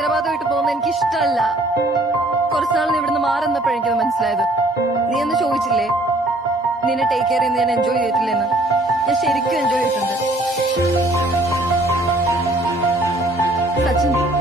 ഹൈദരാബാദ് വിട്ട് പോകുന്ന എനിക്ക് ഇഷ്ടമല്ല. കുറച്ചുനാളിന് ഇവിടുന്ന് മാറുന്നപ്പോഴേ എനിക്കത് മനസ്സിലായത്. നീ എന്ന് ചോദിച്ചില്ലേ നിന്നെ ടേക്ക് കെയർ ചെയ്യുന്ന ഞാൻ എൻജോയ് ചെയ്തിട്ടില്ലെന്ന്? ഞാൻ ശരിക്കും എൻജോയ് ചെയ്തിട്ടുണ്ട് സച്ചിൻ.